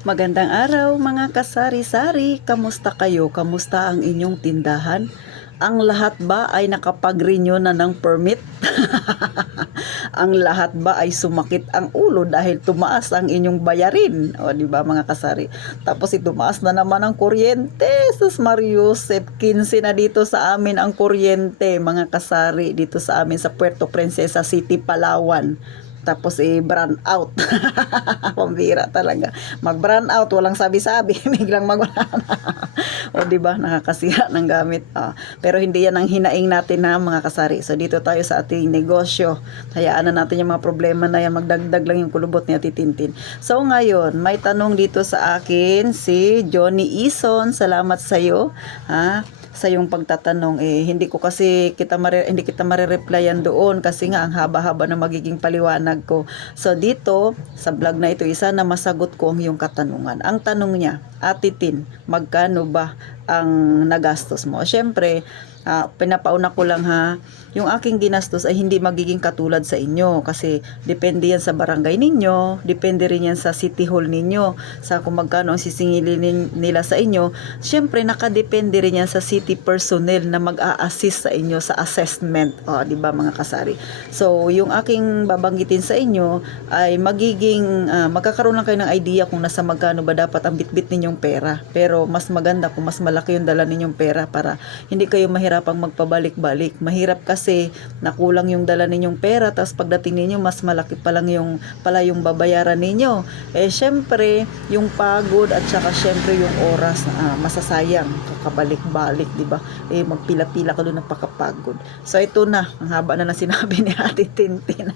Magandang araw mga kasari-sari. Kamusta kayo? Kamusta ang inyong tindahan? Ang lahat ba ay nakapag-renew na ng permit? Ang lahat ba ay sumakit ang ulo dahil tumaas ang inyong bayarin? O di ba mga kasari? Tapos tumaas na naman ang kuryente. Sus Mariusep, 15 na dito sa amin ang kuryente mga kasari dito sa amin sa Puerto Princesa City, Palawan. Tapos brand out. Pambira talaga. Mag-brand out, walang sabi-sabi, biglang magwala na. O di ba, nakakasira ng gamit. Pero hindi yan ang hinaing natin na mga kasari. So dito tayo sa ating negosyo. Hayaan na natin yung mga problema na yan, magdagdag lang yung kulubot ni Ate Tintin. So ngayon, may tanong dito sa akin si Johnny Ison. Salamat sa iyo. Sa yung pagtatanong hindi kita mare-replyan doon kasi nga ang haba-haba na magiging paliwanag ko. So dito sa vlog na ito, isa na masagot ko ang iyong katanungan. Ang tanong niya, Ate Tin, magkano ba ang nagastos mo? Syempre, pinapauna ko lang yung aking ginastos ay hindi magiging katulad sa inyo kasi depende yan sa barangay ninyo, depende rin yan sa city hall ninyo, sa kung magkano ang sisingilin nila sa inyo. Syempre nakadepende rin yan sa city personnel na mag-a-assist sa inyo sa assessment, di ba mga kasari? So yung aking babanggitin sa inyo ay magiging magkakaroon lang kayo ng idea kung nasa magkano ba dapat ang bitbit ninyong pera, pero mas maganda kung mas malaki yung dala ninyong pera para hindi kayo mahirapang magpabalik-balik. Mahirap kasi nakulang yung dala ninyong pera, tapos pagdating ninyo mas malaki pa lang yung babayaran ninyo. Syempre yung pagod at saka syempre yung oras masasayang kakabalik-balik, di ba? Magpila-pila ka doon, napakapagod. So ito na, ang haba na sinabi ni Ate Tintin.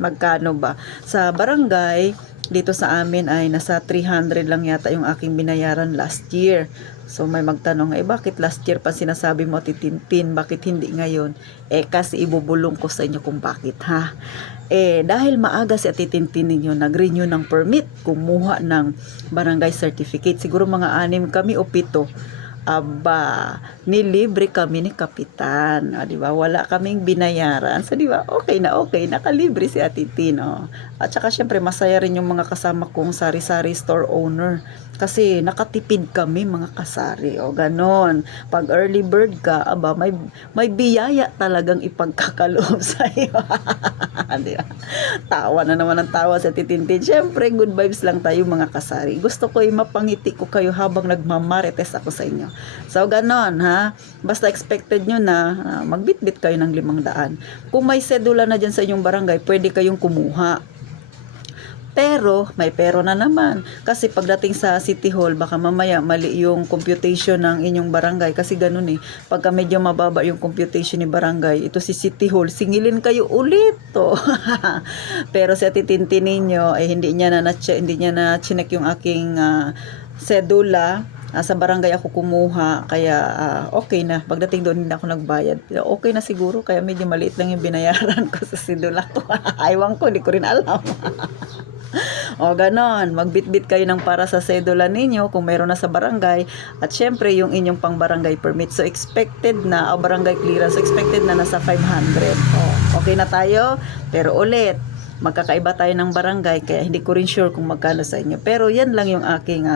Magkano ba? Sa barangay dito sa amin ay nasa 300 lang yata yung aking binayaran last year. So may magtanong, bakit last year pa sinasabi mo, Ate Tintin, bakit hindi ngayon? Kasi ibubulong ko sa inyo kung bakit dahil maaga si Ate Tintin ninyo nag-renew ng permit, kumuha ng barangay certificate. Siguro mga 6 kami o 7. Nilibre kami ni Kapitan. Di ba? Wala kaming binayaran. So, di ba? Okay, nakalibre si Ate Tin. At saka, syempre, masaya rin yung mga kasama kong sari-sari store owner. Kasi, nakatipid kami, mga kasari. Ganon. Pag early bird ka, may biyaya talagang ipagkakaloob sa'yo. Di ba? Tawa na naman ang tawa sa Ate Tintin. Syempre, good vibes lang tayo, mga kasari. Gusto ko mapangiti ko kayo habang nagmamarites ako sa inyo. So, ganon, Basta expected nyo na magbitbit kayo ng 500. Kung may sedula na dyan sa inyong barangay, pwede kayong kumuha. Pero, may pero na naman. Kasi pagdating sa City Hall, baka mamaya mali yung computation ng inyong barangay. Kasi ganun pagka medyo mababa yung computation ni barangay, ito si City Hall, singilin kayo ulit to. Pero si Ate Tintin ninyo, hindi niya na chinek yung aking sedula. Sa barangay ako kumuha, kaya okay na. Pagdating doon, hindi ako nagbayad. Okay na siguro, kaya medyo maliit lang yung binayaran ko sa sidula ko. Aywan ko, hindi ko rin alam. Ganon. Magbitbit kayo ng para sa sedula ninyo kung meron na sa barangay. At syempre, yung inyong pang barangay permit. So, expected na, barangay clearance, expected na nasa 500. Okay na tayo? Pero ulit, magkakaiba tayo ng barangay, kaya hindi ko rin sure kung magkano sa inyo. Pero yan lang yung aking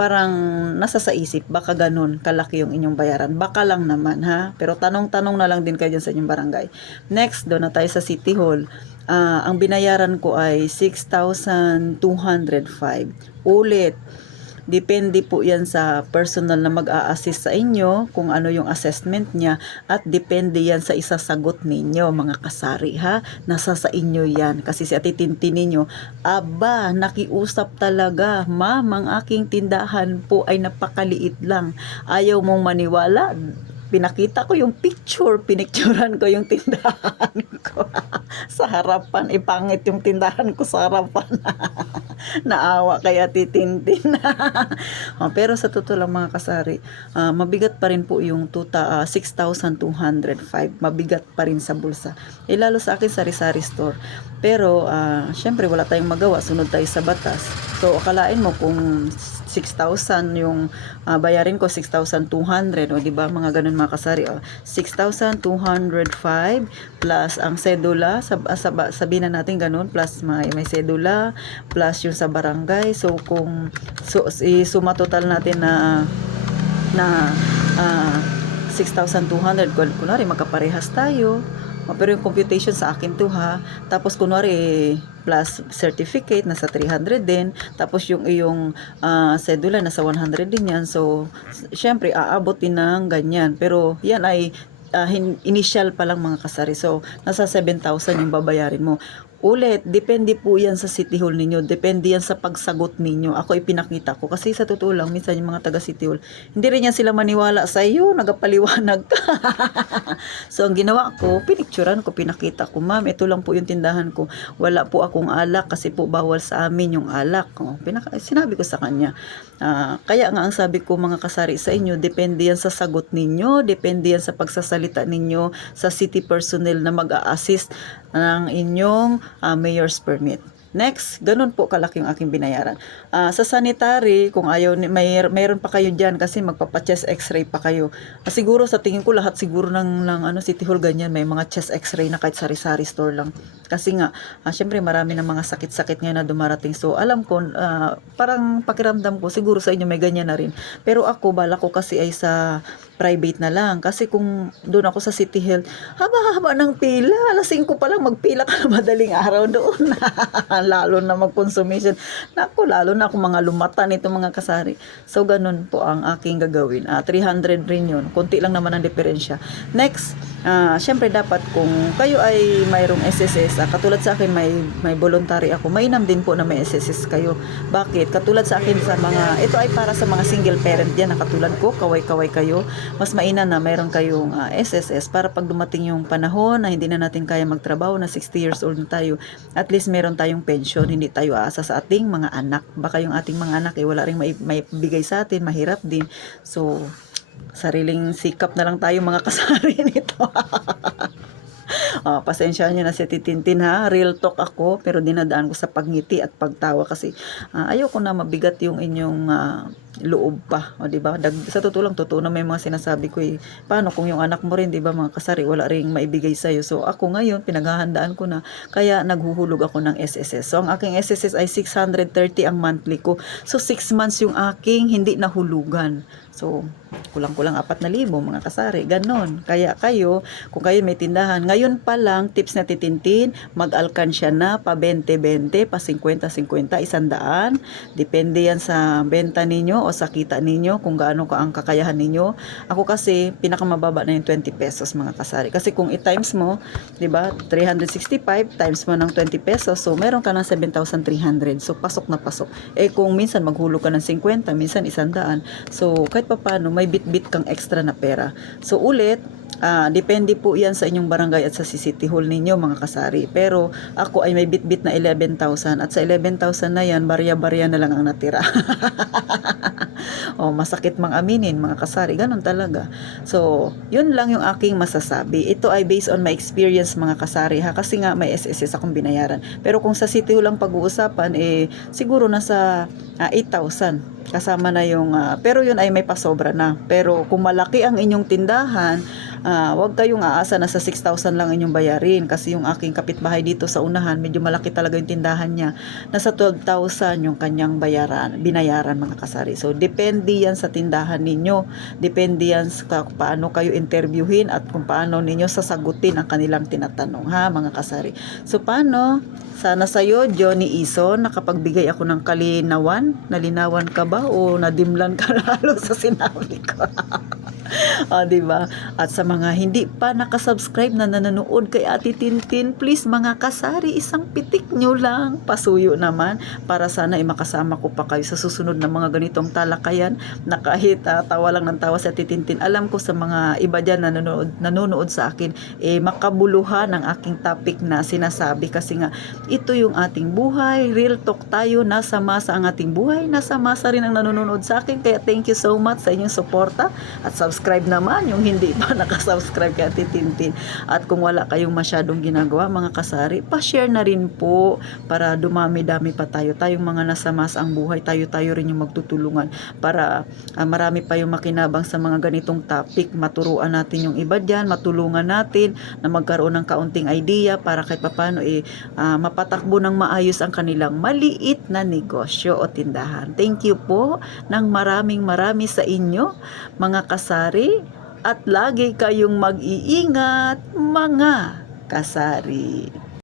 parang nasa sa isip, baka ganun kalaki yung inyong bayaran. Baka lang naman pero tanong-tanong na lang din kayo dyan sa inyong barangay. Next, doon na tayo sa City Hall. Ang binayaran ko ay 6,205. Ulit, depende po yan sa personal na mag-a-assist sa inyo kung ano yung assessment niya, at depende yan sa isasagot ninyo, mga kasari nasa sa inyo yan. Kasi si Ate Tintin ninyo, nakiusap talaga, ma'am, ang aking tindahan po ay napakaliit lang. Ayaw mong maniwala, pinakita ko yung pinicturean ko yung tindahan ko sa harapan. Ipangit yung tindahan ko sa harapan. Naawa kay Ate Tintin. Pero sa totoo lang, mga kasari, mabigat pa rin po yung 6,205. Mabigat pa rin sa bulsa. Lalo sa akin, sari-sari store. Pero syempre wala tayong magawa, sunod tayo sa batas. So akalain mo kung 6,000 yung bayarin ko, 6,200, o di ba mga ganun mga kasari. 6,205 plus ang sedula, sabihin na natin ganun, plus may sedula, plus yung sa barangay. So kung suma total natin na 6,200, kunwari magkaparehas tayo. Pero yung computation sa akin to ha. Tapos kunwari plus certificate nasa 300 din. Tapos yung iyong sedula nasa 100 din yan. So syempre aabot din ng ganyan. Pero yan ay initial pa lang mga kasari. So nasa 7,000 yung babayarin mo. Ulit, depende po yan sa City Hall ninyo. Depende yan sa pagsagot ninyo. Ako ipinakita ko. Kasi sa totoo lang, minsan yung mga taga City Hall, hindi rin yan sila maniwala sa iyo. Nagapaliwanag ka. So, ang ginawa ko, pinicturan ko, pinakita ko, ma'am, ito lang po yung tindahan ko. Wala po akong alak kasi po bawal sa amin yung alak. Sinabi ko sa kanya. Kaya nga ang sabi ko mga kasari sa inyo, depende yan sa sagot ninyo. Depende yan sa pagsasalita ninyo sa city personnel na mag-a-assist ng inyong mayor's permit. Next, ganun po kalaki yung aking binayaran. Sa sanitary, kung ayaw, mayroon pa kayo dyan kasi magpapa-chest x-ray pa kayo. Siguro sa tingin ko lahat siguro ng City Hall ganyan, may mga chest x-ray na kahit sari-sari store lang. Kasi nga, syempre marami ng mga sakit-sakit ngayon na dumarating. So, alam ko, parang pakiramdam ko, siguro sa inyo may ganyan na rin. Pero ako, bala ko kasi ay sa private na lang. Kasi kung doon ako sa City Health, haba-haba ng pila. Alas 5 pa lang magpila ka madaling araw doon. Lalo na mag-consumption. Naku, lalo na kung mga lumata nito mga kasari. So, ganun po ang aking gagawin. 300 rin yun. Kunti lang naman ang diferensya. Next, syempre dapat kung kayo ay mayroong SSS, katulad sa akin may voluntary ako, mainam din po na may SSS kayo. Bakit? Katulad sa akin sa mga, ito ay para sa mga single parent yan, na katulad ko, kaway-kaway kayo, mas mainam na mayroon kayong SSS para pag dumating yung panahon na hindi na natin kaya magtrabaho, na 60 years old na tayo, at least meron tayong pension, hindi tayo aasa sa ating mga anak. Baka yung ating mga anak wala rin may bigay sa atin, mahirap din. So, sariling sikap na lang tayo mga kasari nito. Pasensya nyo na si Titintin ha, real talk ako, pero dinadaan ko sa pagngiti at pagtawa kasi ayoko na mabigat yung inyong loob pa, di ba? Sa totoo lang, totoo na may mga sinasabi ko paano kung yung anak mo rin, di ba mga kasari, wala ring maibigay sa'yo. So ako ngayon, pinaghahandaan ko na, kaya naghuhulog ako ng SSS. So ang aking SSS ay 630 ang monthly ko. So 6 months yung aking hindi nahulugan. So, kulang-kulang 4,000 mga kasari. Ganon. Kaya kayo, kung kayo may tindahan, ngayon pa lang, tips na Titintin, mag-alkansya na, pa 20-20, pa 50-50, 100. Depende yan sa benta ninyo o sa kita ninyo, kung gaano ka ang kakayahan ninyo. Ako kasi, pinakamababa na yung 20 pesos mga kasari. Kasi kung i-times mo, di ba, 365 times mo ng 20 pesos, so meron ka ng 7,300. So, pasok na pasok. Kung minsan maghulog ka ng 50, minsan 100. So, kahit paano may bit-bit kang extra na pera. So ulit, depende po yan sa inyong barangay at sa City Hall ninyo mga kasari. Pero ako ay may bit-bit na 11,000 at sa 11,000 na yan, barya-barya na lang ang natira. Masakit mang aminin mga kasari, ganun talaga. So, yun lang yung aking masasabi. Ito ay based on my experience mga kasari ha, kasi nga may SSS akong binayaran. Pero kung sa City Hall lang pag-uusapan, siguro nasa 8,000 kasama na yung pero yun ay may pasobra na. Pero kung malaki ang inyong tindahan, wag kayong aasa na sa 6,000 lang inyong bayarin, kasi yung aking kapitbahay dito sa unahan, medyo malaki talaga yung tindahan niya, nasa 12,000 yung kanyang binayaran mga kasari. So depende yan sa tindahan ninyo, depende yan sa paano kayo interviewin at kung paano ninyo sasagutin ang kanilang tinatanong ha mga kasari. So paano? Sana sa'yo, Johnny Ison, nakapagbigay ako ng kalinawan. Nalinawan ka ba o nadimlan ka lalo sa sinabi ko? Diba? At sa mga hindi pa nakasubscribe na nanonood kay Ate Tintin, please mga kasari, isang pitik nyo lang, pasuyo naman, para sana makasama ko pa kayo sa susunod na mga ganitong talakayan, na kahit tawa lang ng tawa sa Ate Tintin, alam ko sa mga iba dyan na nanonood sa akin, makabuluhan ang aking topic na sinasabi, kasi nga ito yung ating buhay, real talk tayo, nasa masa ang ating buhay, nasa masa rin ang nanonood sa akin. Kaya thank you so much sa inyong suporta at subscribe nakasubscribe naman, yung hindi pa nakasubscribe kay Ate Tintin. At kung wala kayong masyadong ginagawa mga kasari, pa-share na rin po para dumami-dami pa tayo. Tayong mga nasa ang buhay, tayo-tayo rin yung magtutulungan para marami pa yung makinabang sa mga ganitong topic. Maturuan natin yung iba dyan, matulungan natin na magkaroon ng kaunting idea para kahit papano mapatakbo ng maayos ang kanilang maliit na negosyo o tindahan. Thank you po ng marami sa inyo mga kasari at lagi kayong mag-iingat mga kasari.